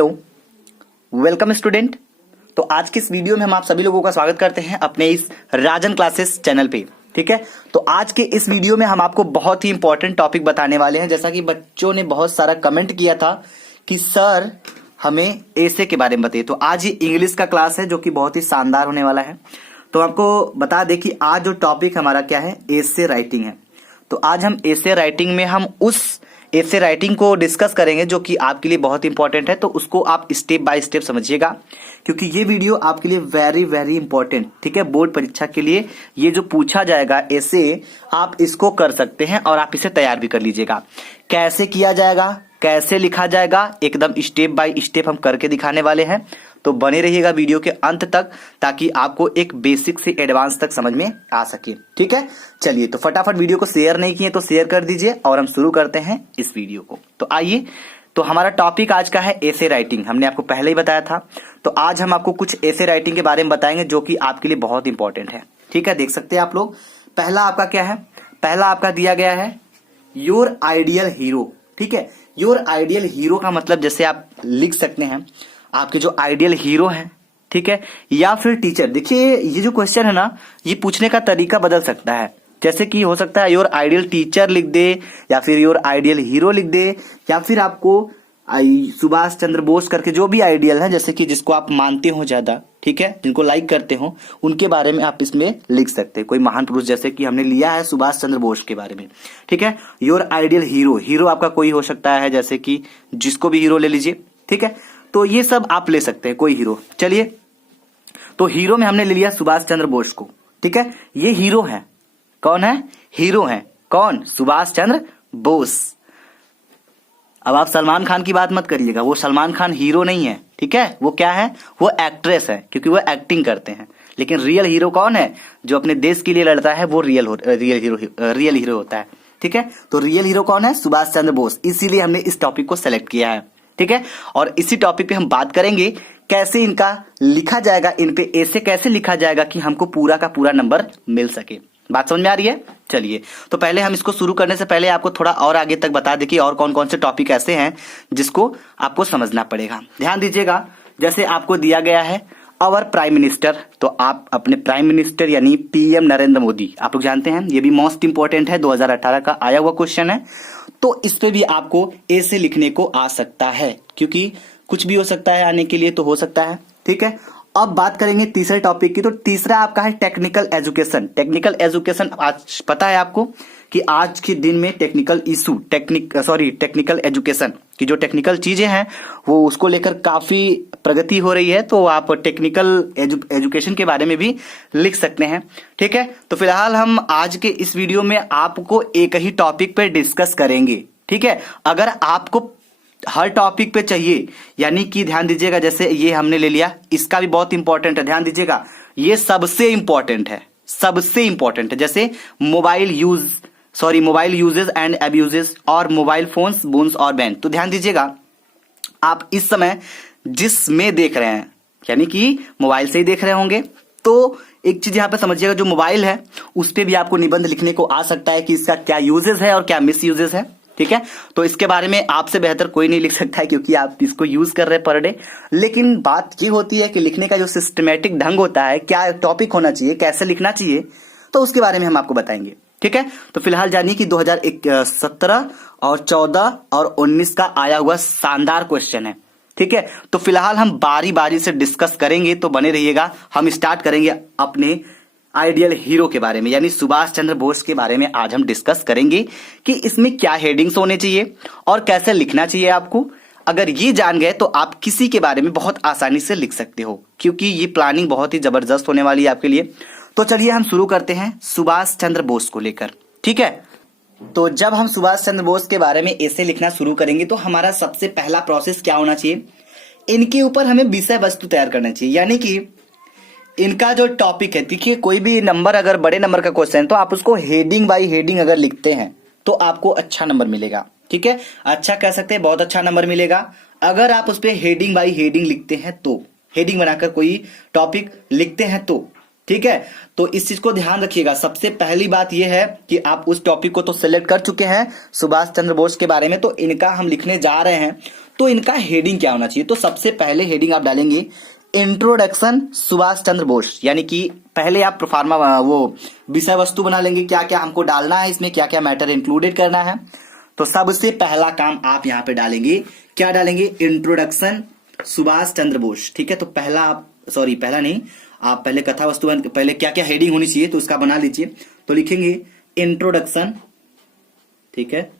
Hello, welcome student. तो आज के इस वीडियो में हम आप सभी लोगों का स्वागत करते हैं अपने इस राजन क्लासेस चैनल पे। ठीक है, तो आज के इस वीडियो में हम आपको बहुत ही इंपॉर्टेंट टॉपिक बताने वाले हैं। जैसा कि बच्चों ने बहुत सारा कमेंट किया था कि सर हमें ऐसे के बारे में बताइए, तो आज ये इंग्लिश का क्लास है जो कि बहुत ही शानदार होने वाला है। तो आपको बता दें कि आज जो टॉपिक हमारा क्या है, एसे राइटिंग है। तो आज हम एसे राइटिंग में हम उस एसे राइटिंग को डिस्कस करेंगे जो कि आपके लिए बहुत इंपॉर्टेंट है। तो उसको आप स्टेप बाय स्टेप समझिएगा, क्योंकि ये वीडियो आपके लिए वेरी वेरी इंपॉर्टेंट, ठीक है, बोर्ड परीक्षा के लिए ये जो पूछा जाएगा ऐसे आप इसको कर सकते हैं और आप इसे तैयार भी कर लीजिएगा। कैसे किया जाएगा, कैसे लिखा जाएगा, एकदम स्टेप बाय स्टेप हम करके दिखाने वाले हैं। तो बने रहिएगा वीडियो के अंत तक ताकि आपको एक बेसिक से एडवांस तक समझ में आ सके। ठीक है, चलिए तो फटाफट वीडियो को शेयर नहीं किए तो शेयर कर दीजिए और हम शुरू करते हैं इस वीडियो को। तो आइए, तो हमारा टॉपिक आज का है एसे राइटिंग। हमने आपको पहले ही बताया था। तो आज हम आपको कुछ एसे राइटिंग के बारे में बताएंगे जो कि आपके लिए बहुत इंपॉर्टेंट है। ठीक है, देख सकते हैं आप लोग। पहला आपका क्या है, पहला आपका दिया गया है योर आइडियल हीरो। ठीक है, योर आइडियल हीरो का मतलब जैसे आप लिख सकते हैं आपके जो आइडियल हीरो हैं, ठीक है, या फिर टीचर। देखिए ये जो क्वेश्चन है ना, ये पूछने का तरीका बदल सकता है। जैसे कि हो सकता है योर आइडियल टीचर लिख दे, या फिर योर आइडियल हीरो लिख दे, या फिर आपको सुभाष चंद्र बोस करके जो भी आइडियल है, जैसे कि जिसको आप मानते हो ज्यादा, ठीक है, जिनको लाइक करते हो, उनके बारे में आप इसमें लिख सकते हैं। कोई महान पुरुष, जैसे कि हमने लिया है सुभाष चंद्र बोस के बारे में। ठीक है, योर आइडियल हीरो, हीरो आपका कोई हो सकता है, जैसे कि जिसको भी हीरो ले लीजिए। ठीक है, तो ये सब आप ले सकते हैं, कोई हीरो। चलिए, तो हीरो में हमने ले लिया सुभाष चंद्र बोस को। ठीक है, ये हीरो है। कौन है? हीरो है। कौन? सुभाष चंद्र बोस। अब आप सलमान खान की बात मत करिएगा, वो सलमान खान हीरो नहीं है। ठीक है, वो क्या है? वो एक्ट्रेस है, क्योंकि वो एक्टिंग करते हैं। लेकिन रियल हीरो कौन है? जो अपने देश के लिए लड़ता है, वो रियल हीरो होता है। ठीक है, तो रियल हीरो कौन है? सुभाष चंद्र बोस। इसीलिए हमने इस टॉपिक को सेलेक्ट किया है। ठीक है, और इसी टॉपिक पे हम बात करेंगे कैसे इनका लिखा जाएगा, इन पे ऐसे कैसे लिखा जाएगा कि हमको पूरा का पूरा नंबर मिल सके। बात समझ में आ रही है? चलिए, तो पहले हम इसको शुरू करने से पहले आपको थोड़ा और आगे तक बता दें कि और कौन कौन से टॉपिक ऐसे हैं जिसको आपको समझना पड़ेगा। ध्यान दीजिएगा, जैसे आपको दिया गया है अवर प्राइम मिनिस्टर, तो आप अपने प्राइम मिनिस्टर यानी पीएम नरेंद्र मोदी, आप लोग जानते हैं ये भी मोस्ट इंपोर्टेंट है, 2018 का आया हुआ क्वेश्चन है। तो इस पे भी आपको ऐसे लिखने को आ सकता है, क्योंकि कुछ भी हो सकता है आने के लिए, तो हो सकता है। ठीक है, अब बात करेंगे तीसरे टॉपिक की। तो तीसरा आपका है टेक्निकल एजुकेशन। टेक्निकल एजुकेशन, आज पता है आपको कि आज के दिन में टेक्निकल टेक्निकल एजुकेशन की जो चीजें हैं वो उसको लेकर काफी प्रगति हो रही है। तो आप टेक्निकल एजुकेशन के बारे में भी लिख सकते हैं। ठीक है, तो फिलहाल हम आज के इस वीडियो में आपको एक ही टॉपिक पे डिस्कस करेंगे। ठीक है, अगर आपको हर टॉपिक पे चाहिए, यानी कि ध्यान दीजिएगा, जैसे ये हमने ले लिया, इसका भी बहुत इंपॉर्टेंट है। ध्यान दीजिएगा, ये सबसे इंपॉर्टेंट है, सबसे इंपॉर्टेंट है। जैसे मोबाइल यूजेस एंड अब्यूजेस और मोबाइल फोन्स बोन्स और बैन। तो ध्यान दीजिएगा, आप इस समय जिसमें देख रहे हैं, यानी कि मोबाइल से ही देख रहे होंगे, तो एक चीज यहां पे समझिएगा, जो मोबाइल है उस पे भी आपको निबंध लिखने को आ सकता है कि इसका क्या यूजेस है और क्या मिस यूजेस है। ठीक है, तो इसके बारे में आपसे बेहतर कोई नहीं लिख सकता है, क्योंकि आप इसको यूज कर रहे हैं पर डे। लेकिन बात ये होती है कि लिखने का जो सिस्टमेटिक ढंग होता है, क्या टॉपिक होना चाहिए, कैसे लिखना चाहिए, तो उसके बारे में हम आपको बताएंगे। ठीक है, तो फिलहाल जानिए कि 2017 और 14 और 19 का आया हुआ शानदार क्वेश्चन है। ठीक है, तो फिलहाल हम बारी बारी से डिस्कस करेंगे, तो बने रहिएगा। हम स्टार्ट करेंगे अपने आइडियल हीरो के बारे में, यानी सुभाष चंद्र बोस के बारे में आज हम डिस्कस करेंगे कि इसमें क्या हेडिंग्स होने चाहिए और कैसे लिखना चाहिए आपको। अगर ये जान गए तो आप किसी के बारे में बहुत आसानी से लिख सकते हो, क्योंकि ये प्लानिंग बहुत ही जबरदस्त होने वाली है आपके लिए। तो चलिए हम शुरू करते हैं सुभाष चंद्र बोस को लेकर। ठीक है, तो जब हम सुभाष चंद्र बोस के बारे में ऐसे लिखना शुरू करेंगे तो हमारा सबसे पहला प्रोसेस क्या होना चाहिए, इनके ऊपर हमें विषय वस्तु तैयार करना चाहिए। यानी कि इनका जो टॉपिक है, देखिए कोई भी नंबर, अगर बड़े नंबर का क्वेश्चन है तो आप उसको हेडिंग बाई हेडिंग अगर लिखते हैं तो आपको अच्छा नंबर मिलेगा। ठीक है, अच्छा कह सकते हैं, बहुत अच्छा नंबर मिलेगा। अगर आप उस पर हेडिंग बाई हेडिंग लिखते हैं, तो हेडिंग बनाकर कोई टॉपिक लिखते हैं तो ठीक है, तो इस चीज को ध्यान रखिएगा। सबसे पहली बात यह है कि आप उस टॉपिक को तो सिलेक्ट कर चुके हैं सुभाष चंद्र बोस के बारे में, तो इनका हम लिखने जा रहे हैं। तो इनका हेडिंग क्या होना चाहिए? तो सबसे पहले हेडिंग आप डालेंगे इंट्रोडक्शन सुभाष चंद्र बोस, यानी कि पहले आप प्रोफार्मा वो विषय वस्तु बना लेंगे, क्या क्या हमको डालना है इसमें, क्या क्या मैटर इंक्लूडेड करना है। तो सबसे पहला काम आप यहां पे डालेंगे, क्या डालेंगे? इंट्रोडक्शन सुभाष चंद्र बोस। ठीक है, तो पहला आप, सॉरी पहला नहीं, आप पहले कथा वस्तु पहले क्या क्या हेडिंग होनी चाहिए तो उसका बना लीजिए। तो लिखेंगे इंट्रोडक्शन, ठीक है,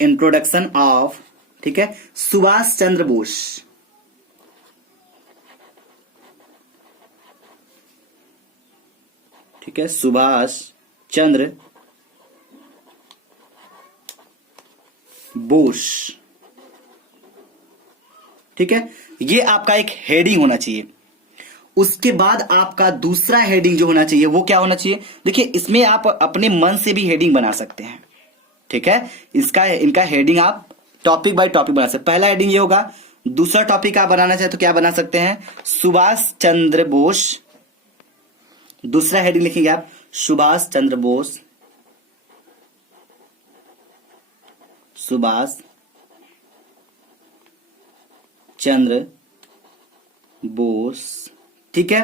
इंट्रोडक्शन ऑफ, ठीक है, सुभाष चंद्र बोस। ठीक है, सुभाष चंद्र बोस। ठीक है, ये आपका एक हेडिंग होना चाहिए। उसके बाद आपका दूसरा हेडिंग जो होना चाहिए वो क्या होना चाहिए? देखिए, इसमें आप अपने मन से भी हेडिंग बना सकते हैं। ठीक है, इनका हेडिंग आप टॉपिक बाय टॉपिक बना सकते हैं। पहला हेडिंग ये होगा, दूसरा टॉपिक आप बनाना चाहे तो क्या बना सकते हैं? सुभाष चंद्र बोस। दूसरा हेडिंग लिखेंगे आप सुभाष चंद्र बोस, सुभाष चंद्र बोस। ठीक है,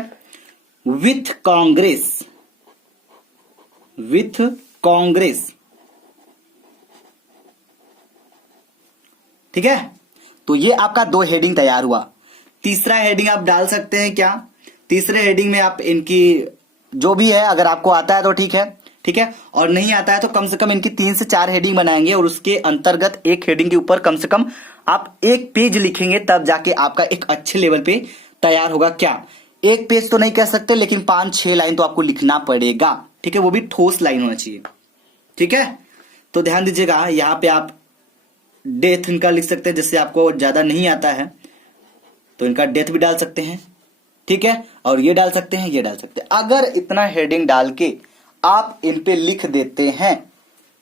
विथ कांग्रेस, विथ कांग्रेस। ठीक है, तो ये आपका दो हेडिंग तैयार हुआ। तीसरा हेडिंग आप डाल सकते हैं क्या? तीसरे हेडिंग में आप इनकी जो भी है, अगर आपको आता है तो ठीक है, ठीक है, और नहीं आता है तो कम से कम इनकी 3 से 4 हेडिंग बनाएंगे और उसके अंतर्गत एक हेडिंग के ऊपर कम से कम आप एक पेज लिखेंगे, तब जाके आपका एक अच्छे लेवल पे तैयार होगा। क्या एक पेज तो नहीं कह सकते, लेकिन 5-6 लाइन तो आपको लिखना पड़ेगा। ठीक है, वो भी ठोस लाइन होना चाहिए। ठीक है, तो ध्यान दीजिएगा, यहां पे आप डेथ इनका लिख सकते हैं, जिससे आपको ज्यादा नहीं आता है तो इनका डेथ भी डाल सकते हैं। ठीक है, और ये डाल सकते हैं, ये डाल सकते हैं। अगर इतना हेडिंग डाल के आप इन पे लिख देते हैं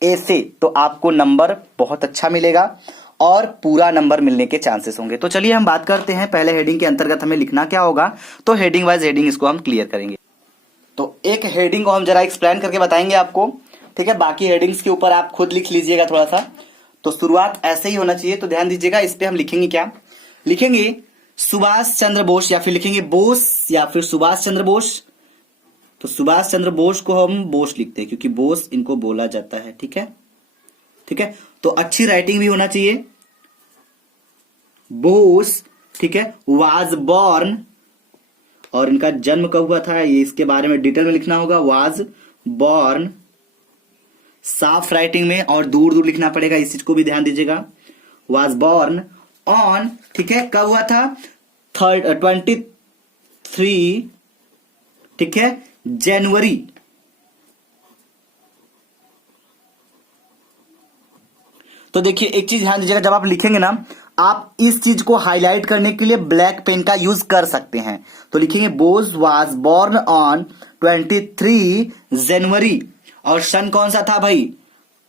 ऐसे, तो आपको नंबर बहुत अच्छा मिलेगा और पूरा नंबर मिलने के चांसेस होंगे। तो चलिए हम बात करते हैं पहले हेडिंग के अंतर्गत हमें लिखना क्या होगा। तो हेडिंग वाइज हेडिंग इसको हम क्लियर करेंगे। तो एक हेडिंग को हम जरा एक्सप्लेन करके बताएंगे आपको। ठीक है, बाकी हेडिंग्स के ऊपर आप खुद लिख लीजिएगा थोड़ा सा। तो शुरुआत ऐसे ही होना चाहिए। तो ध्यान दीजिएगा, इस पे हम लिखेंगे क्या? लिखेंगे सुभाष चंद्र बोस, या फिर लिखेंगे बोस, या फिर सुभाष चंद्र बोस। तो सुभाष चंद्र बोस को हम बोस लिखते हैं क्योंकि बोस इनको बोला जाता है। ठीक है, ठीक है, तो अच्छी राइटिंग भी होना चाहिए। बोस, ठीक है, वाज बॉर्न, और इनका जन्म कब हुआ था ये इसके बारे में डिटेल में लिखना होगा। वाज बॉर्न, साफ राइटिंग में और दूर दूर लिखना पड़ेगा, इस चीज को भी ध्यान दीजिएगा। वाज बॉर्न ऑन, ठीक है, कब हुआ था? 23, ठीक है, जनवरी। तो देखिए एक चीज ध्यान दीजिएगा, जब आप लिखेंगे ना, आप इस चीज को हाईलाइट करने के लिए ब्लैक पेन का यूज कर सकते हैं। तो लिखेंगे बोस वाज बॉर्न ऑन 23 जनवरी, और सन कौन सा था भाई?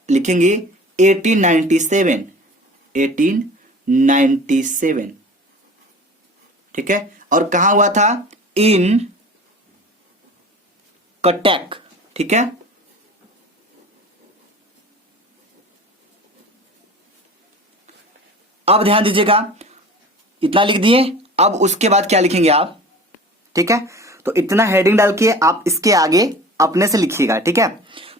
लिखेंगे 1897, 1897। ठीक है, और कहां हुआ था? इन कटक। ठीक है, अब ध्यान दीजिएगा, इतना लिख दिए। अब उसके बाद क्या लिखेंगे आप? ठीक है, तो इतना हेडिंग डाल के आप इसके आगे अपने से लिखिएगा। ठीक है,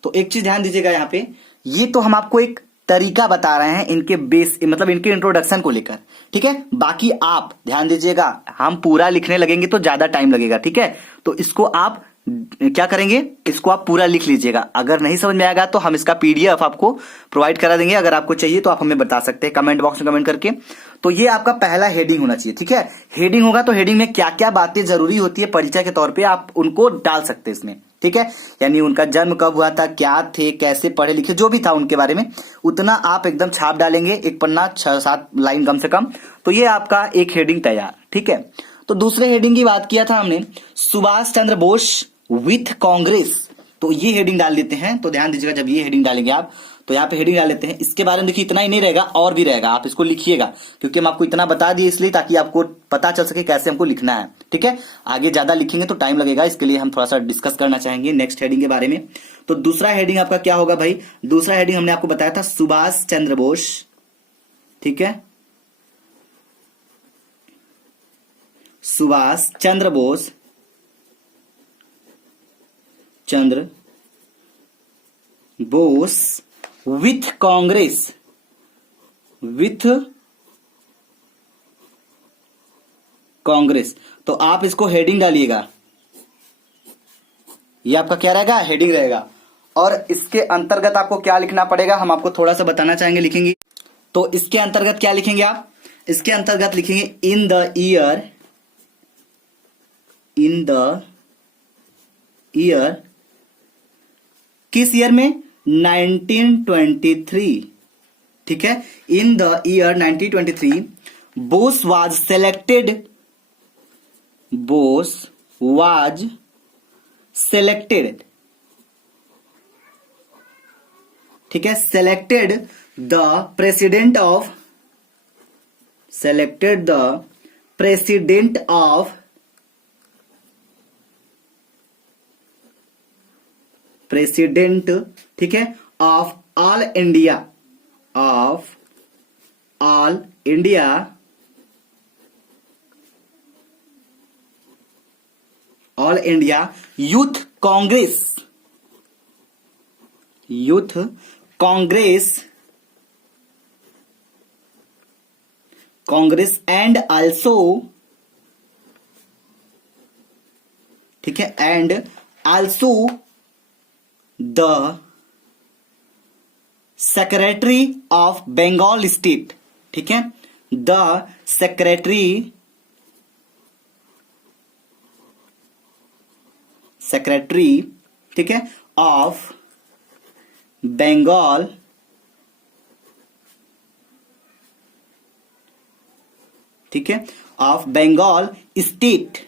तो एक चीज ध्यान दीजिएगा, यहां पे ये तो हम आपको एक तरीका बता रहे हैं इनके बेस, मतलब इनके इंट्रोडक्शन को लेकर। ठीक है, बाकी आप ध्यान दीजिएगा, हम पूरा लिखने लगेंगे तो ज्यादा टाइम लगेगा। ठीक है, तो इसको आप क्या करेंगे? इसको आप पूरा लिख लीजिएगा। अगर नहीं समझ में आएगा तो हम इसका पीडीएफ आपको प्रोवाइड करा देंगे। अगर आपको चाहिए तो आप हमें बता सकते हैं कमेंट बॉक्स में कमेंट करके। तो ये आपका पहला हेडिंग होना चाहिए। ठीक है, हेडिंग होगा तो हेडिंग में क्या क्या बातें जरूरी होती है परिचय के तौर पे, आप उनको डाल सकते हैं इसमें। ठीक है, यानी उनका जन्म कब हुआ था, क्या थे, कैसे पढ़े लिखे, जो भी था उनके बारे में, उतना आप एकदम छाप डालेंगे। एक पन्ना 6-7 लाइन कम से कम। तो ये आपका एक हेडिंग तैयार। ठीक है, तो दूसरे हेडिंग की बात किया था हमने, सुभाष चंद्र बोस विथ कांग्रेस। तो ये हेडिंग डाल देते हैं। तो ध्यान दीजिएगा, जब ये हेडिंग डालेंगे आप तो यहाँ पे हेडिंग डाल लेते हैं। इसके बारे में देखिए इतना ही नहीं रहेगा, और भी रहेगा, आप इसको लिखिएगा, क्योंकि हम आपको इतना बता दिए इसलिए ताकि आपको पता चल सके कैसे हमको लिखना है। ठीक है, आगे ज्यादा लिखेंगे तो टाइम लगेगा, इसके लिए हम थोड़ा सा डिस्कस करना चाहेंगे नेक्स्ट हेडिंग के बारे में। तो दूसरा हेडिंग आपका क्या होगा भाई? दूसरा हेडिंग हमने आपको बताया था सुभाष चंद्र बोस। ठीक है, सुभाष चंद्र बोस, चंद्र बोस विथ कांग्रेस, विथ कांग्रेस। तो आप इसको हेडिंग डालिएगा, ये आपका क्या रहेगा? हेडिंग रहेगा। और इसके अंतर्गत आपको क्या लिखना पड़ेगा, हम आपको थोड़ा सा बताना चाहेंगे, लिखेंगे। तो इसके अंतर्गत क्या लिखेंगे आप? इसके अंतर्गत लिखेंगे in the year, in the year, किस ईयर में? 1923। ठीक है, in the year 1923 Bose was selected, Bose was selected, ठीक है, selected the president of, selected the president of, president, ठीक है, of all India, of all India, all India youth Congress, youth Congress, Congress and also, ठीक है, and also the secretary of Bengal state, ठीक है, the secretary, secretary, ठीक है, ऑफ बंगाल, ठीक है, of Bengal state,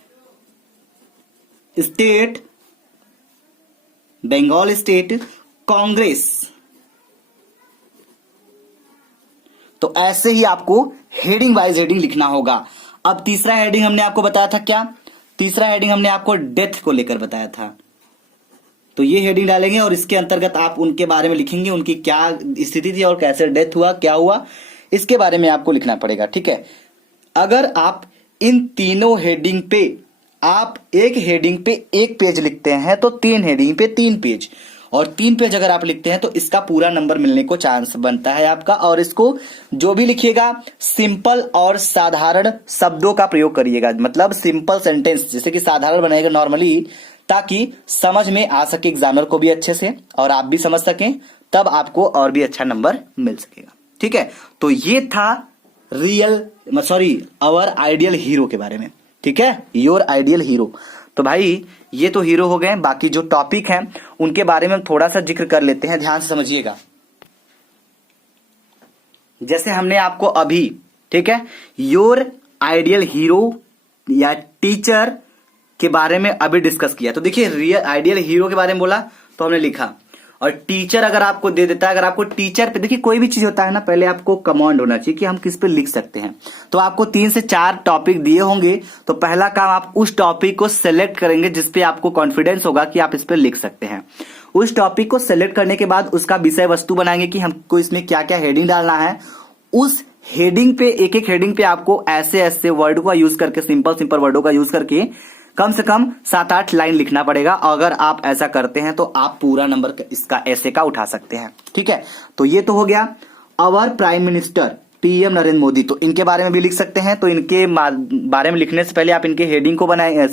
state, Bengal state Congress. तो ऐसे ही आपको हेडिंग वाइज हेडिंग लिखना होगा। अब तीसरा हेडिंग हमने आपको बताया था क्या? तीसरा हेडिंग हमने आपको डेथ को लेकर बताया था। तो ये हेडिंग डालेंगे और इसके अंतर्गत आप उनके बारे में लिखेंगे, उनकी क्या स्थिति थी और कैसे डेथ हुआ, क्या हुआ, इसके बारे में आपको लिखना पड़ेगा। ठीक है, अगर आप इन तीनों हेडिंग पे, आप एक हेडिंग पे एक पेज लिखते हैं तो 3 हेडिंग पे 3 पेज, और 3 पेज अगर आप लिखते हैं तो इसका पूरा नंबर मिलने को चांस बनता है आपका। और इसको जो भी लिखिएगा सिंपल और साधारण शब्दों का प्रयोग करिएगा, मतलब सिंपल सेंटेंस, जैसे कि साधारण बनाएगा नॉर्मली, ताकि समझ में आ सके एग्जामिनर को भी अच्छे से और आप भी समझ सकें, तब आपको और भी अच्छा नंबर मिल सकेगा। ठीक है, तो ये था आवर आइडियल हीरो के बारे में। ठीक है, योर आइडियल हीरो। तो भाई ये तो हीरो हो गए, बाकी जो टॉपिक हैं उनके बारे में हम थोड़ा सा जिक्र कर लेते हैं, ध्यान से समझिएगा। जैसे हमने आपको अभी, ठीक है, योर आइडियल हीरो या टीचर के बारे में अभी डिस्कस किया। तो देखिए रियल आइडियल हीरो के बारे में बोला तो हमने लिखा, और टीचर अगर आपको दे देता है, अगर आपको टीचर पे, देखिए कोई भी चीज होता है ना, पहले आपको कमांड होना चाहिए कि हम किस पे लिख सकते हैं। तो आपको 3 से 4 टॉपिक दिए होंगे, तो पहला काम आप उस टॉपिक को सिलेक्ट करेंगे जिसपे आपको कॉन्फिडेंस होगा कि आप इस पे लिख सकते हैं। उस टॉपिक को सिलेक्ट करने के बाद उसका विषय वस्तु बनाएंगे कि हमको इसमें क्या क्या हेडिंग डालना है। उस हेडिंग पे, एक एक हेडिंग पे आपको ऐसे ऐसे वर्ड का यूज करके, सिंपल वर्डों का यूज करके कम से कम 7-8 लाइन लिखना पड़ेगा। अगर आप ऐसा करते हैं तो आप पूरा नंबर इसका ऐसे का उठा सकते हैं। ठीक है, तो ये तो हो गया our prime minister PM Narendra Modi, तो इनके बारे में भी लिख सकते हैं। तो इनके बारे में लिखने से पहले आप इनके हेडिंग को बनाए,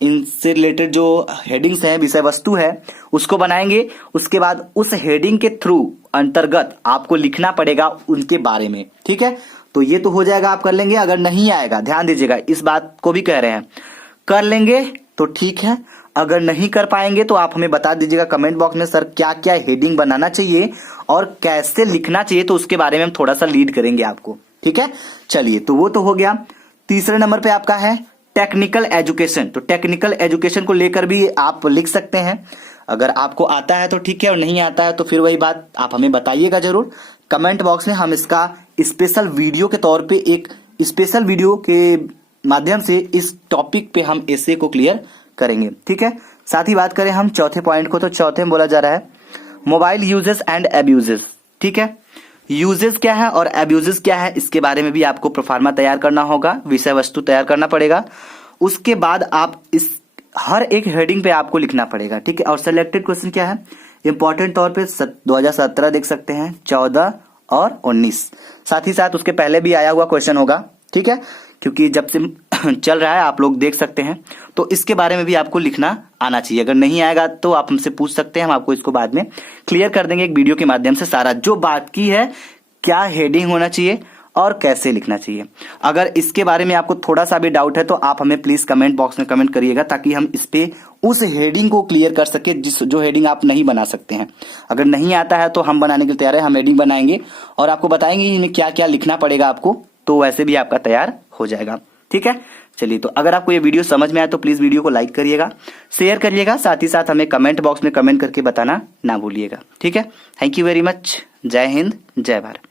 इनसे रिलेटेड जो हेडिंग्स हैं, विषय वस्तु है, उसको बनाएंगे। उसके बाद उस हेडिंग के थ्रू अंतर्गत आपको लिखना पड़ेगा उनके बारे में। ठीक है, तो ये तो हो जाएगा, आप कर लेंगे। अगर नहीं आएगा, ध्यान दीजिएगा, इस बात को भी कह रहे हैं, कर लेंगे तो ठीक है, अगर नहीं कर पाएंगे तो आप हमें बता दीजिएगा कमेंट बॉक्स में, सर क्या क्या हेडिंग बनाना चाहिए और कैसे लिखना चाहिए, तो उसके बारे में हम थोड़ा सा लीड करेंगे आपको। ठीक है, चलिए, तो वो तो हो गया। तीसरे नंबर पे आपका है टेक्निकल एजुकेशन। तो टेक्निकल एजुकेशन को लेकर भी आप लिख सकते हैं। अगर आपको आता है तो ठीक है, और नहीं आता है तो फिर वही बात आप हमें बताइएगा जरूर कमेंट बॉक्स में। हम इसका स्पेशल वीडियो के तौर पे, एक स्पेशल वीडियो के माध्यम से इस टॉपिक पे हम एसे को क्लियर करेंगे, ठीक है। साथ ही बात करें हम चौथे पॉइंट को, तो चौथे में बोला जा रहा है मोबाइल यूजेस एंड एब्यूजेस, ठीक है। यूजेस क्या है और एब्यूजेस क्या है, इसके बारे में भी आपको प्रोफार्मा तैयार करना होगा, विषय वस्तु तैयार करना पड़ेगा। उसके बाद आप इस हर एक हेडिंग पे आपको लिखना पड़ेगा, ठीक है। और सिलेक्टेड क्वेश्चन क्या है, इंपॉर्टेंट तौर पे 2017 देख सकते हैं, 14 और 19। साथ ही साथ उसके पहले भी आया हुआ क्वेश्चन होगा, ठीक है, क्योंकि जब से चल रहा है आप लोग देख सकते हैं। तो इसके बारे में भी आपको लिखना आना चाहिए। अगर नहीं आएगा तो आप हमसे पूछ सकते हैं, हम आपको इसको बाद में क्लियर कर देंगे एक वीडियो के माध्यम से। सारा जो बात की है, क्या हेडिंग होना चाहिए और कैसे लिखना चाहिए, अगर इसके बारे में आपको थोड़ा सा भी डाउट है तो आप हमें प्लीज कमेंट बॉक्स में कमेंट करिएगा, ताकि हम इस पे उस हेडिंग को क्लियर कर सके जो हेडिंग आप नहीं बना सकते हैं। अगर नहीं आता है तो हम बनाने के लिए तैयार है, हम हेडिंग बनाएंगे और आपको बताएंगे इनमें क्या क्या लिखना पड़ेगा आपको, तो वैसे भी आपका तैयार हो जाएगा, ठीक है। चलिए, तो अगर आपको ये वीडियो समझ में आए तो प्लीज वीडियो को लाइक करिएगा, शेयर करिएगा, साथ ही साथ हमें कमेंट बॉक्स में कमेंट करके बताना ना भूलिएगा, ठीक है। Thank you very much. जय हिंद, जय भारत।